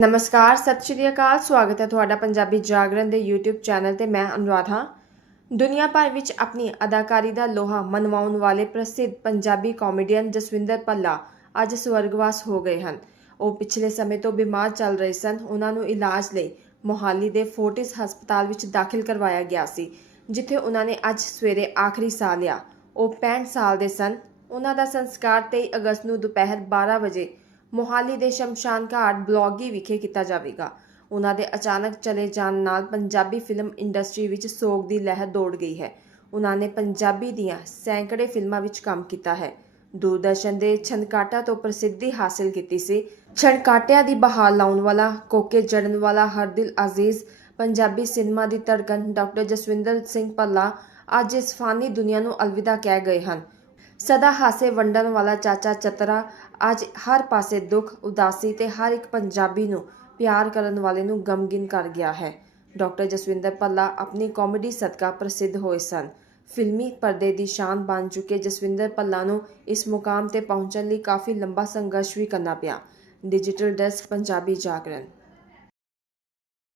ਨਮਸਕਾਰ, ਸਤਿ ਸ਼੍ਰੀ ਅਕਾਲ, ਸਵਾਗਤ ਹੈ ਤੁਹਾਡਾ ਪੰਜਾਬੀ ਜਾਗਰਣ ਦੇ YouTube ਚੈਨਲ ਤੇ ਮੈਂ ਅਨੁਰਾਧ। ਹਾਂ ਦੁਨੀਆ ਭਰ ਵਿੱਚ ਆਪਣੀ ਅਦਾਕਾਰੀ ਦਾ ਲੋਹਾ ਮਨਵਾਉਣ ਵਾਲੇ ਪ੍ਰਸਿੱਧ ਪੰਜਾਬੀ ਕਾਮੇਡੀਅਨ ਜਸਵਿੰਦਰ ਪੱਲਾ ਅੱਜ ਸਵਰਗਵਾਸ ਹੋ ਗਏ ਹਨ। ਉਹ ਪਿਛਲੇ ਸਮੇਂ ਤੋਂ ਬਿਮਾਰ ਚੱਲ ਰਹੇ ਸਨ। ਉਹਨਾਂ ਨੂੰ ਇਲਾਜ ਲਈ ਮੋਹਾਲੀ ਦੇ ਫੋਰਟਿਸ ਹਸਪਤਾਲ ਵਿੱਚ ਦਾਖਲ ਕਰਵਾਇਆ ਗਿਆ ਸੀ, ਜਿੱਥੇ ਉਹਨਾਂ ਨੇ ਅੱਜ ਸਵੇਰੇ ਆਖਰੀ ਸਾਹ ਲਿਆ। ਉਹ 65 ਸਾਲ ਦੇ ਸਨ। ਉਹਨਾਂ ਦਾ ਸੰਸਕਾਰ 23 ਅਗਸਤ ਨੂੰ ਦੁਪਹਿਰ 12 ਵਜੇ ਮੋਹਾਲੀ ਦੇ ਸ਼ਮਸ਼ਾਨ ਘਾਟ ਬਲੌਗੀ ਵਿਖੇ ਕੀਤਾ ਜਾਵੇਗਾ। ਉਹਨਾਂ ਦੇ ਅਚਾਨਕ ਚਲੇ ਜਾਣ ਨਾਲ ਪੰਜਾਬੀ ਫਿਲਮ ਇੰਡਸਟਰੀ ਵਿੱਚ ਸੋਗ ਦੀ ਲਹਿਰ ਦੌੜ ਗਈ ਹੈ। ਉਹਨਾਂ ਨੇ ਪੰਜਾਬੀ ਦੀਆਂ ਸੈਂਕੜੇ ਫਿਲਮਾਂ ਵਿੱਚ ਕੰਮ ਕੀਤਾ ਹੈ। ਦੂਰਦਰਸ਼ਨ ਦੇ ਛਨਕਾਟਾ ਤੋਂ ਪ੍ਰਸਿੱਧੀ ਹਾਸਲ ਕੀਤੀ ਸੀ। ਛਨਕਾਟਿਆਂ ਦੀ ਬਹਾਲ ਲਾਉਣ ਵਾਲਾ, ਕੋਕੇ ਜੜਨ ਵਾਲਾ ਹਰਦਿਲ ਅਜ਼ੀਜ਼, ਪੰਜਾਬੀ ਸਿਨੇਮਾ ਦੀ ਧੜਕਣ ਡਾਕਟਰ ਜਸਵਿੰਦਰ ਸਿੰਘ ਭੱਲਾ ਅੱਜ ਇਸ ਫਾਨੀ ਦੁਨੀਆ ਨੂੰ ਅਲਵਿਦਾ ਕਹਿ ਗਏ ਹਨ। ਸਦਾ ਹਾਸੇ ਵੰਡਣ ਵਾਲਾ ਚਾਚਾ ਚਤਰਾ ਅੱਜ ਹਰ ਪਾਸੇ ਦੁੱਖ, ਉਦਾਸੀ ਤੇ ਹਰ ਇੱਕ ਪੰਜਾਬੀ ਨੂੰ ਪਿਆਰ ਕਰਨ ਵਾਲੇ ਨੂੰ ਗਮਗਿਨ ਕਰ ਗਿਆ ਹੈ। ਡਾਕਟਰ ਜਸਵਿੰਦਰ ਪੱਲਾ ਆਪਣੀ ਕਾਮੇਡੀ ਸਦਕਾ ਪ੍ਰਸਿੱਧ ਹੋਏ ਸਨ। ਫਿਲਮੀ ਪਰਦੇ ਦੀ ਸ਼ਾਨ ਬਣ ਚੁੱਕੇ ਜਸਵਿੰਦਰ ਪੱਲਾ ਨੂੰ ਇਸ ਮੁਕਾਮ ਤੇ ਪਹੁੰਚਣ ਲਈ ਕਾਫੀ ਲੰਬਾ ਸੰਘਰਸ਼ ਵੀ ਕਰਨਾ ਪਿਆ। Digital desk, Punjabi Jagran.